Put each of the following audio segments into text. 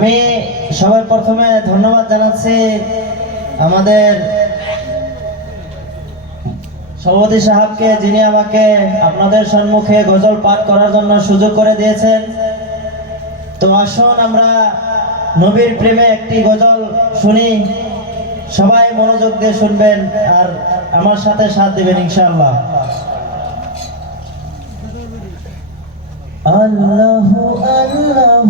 আমি সবার প্রথমে ধন্যবাদ জানাচ্ছি আমাদের সভাপতি সাহেবকে, যিনি আমাকে আপনাদের সম্মুখে গজল পাঠ করার জন্য সুযোগ করে দিয়েছেন। তো আসুন আমরা নবীর প্রেমে একটি গজল শুনি। সবাই মনোযোগ দিয়ে শুনবেন আর আমার সাথে সাথ দিবেন ইনশাআল্লাহ। আল্লাহ আল্লাহ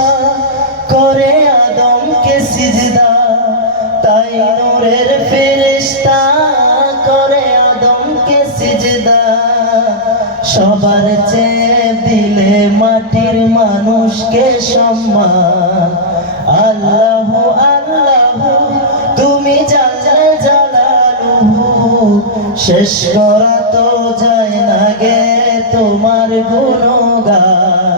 সিজদা, তাই নূরের ফেরিস্তা করে আদমকে সিজদা। সবার চেয়ে দিলে মাটির মানুষকে সম্মান। আল্লাহ আল্লাহ, তুমি জানলে জালালুহু। শেষ করা তো যায় না গে তোমার গুণগান।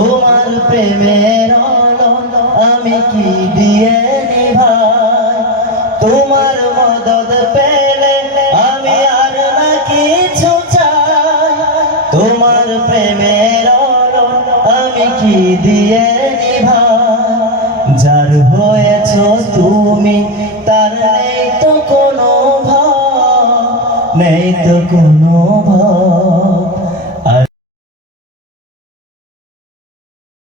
তোমার প্রেমের আমি কি দিয়ে তোমার মদত পেলে আমি আর তোমার প্রেমের আমি কি দিয়ে যার তুমি, তার নেই তো কোনো ভাব, নেই তো কোনো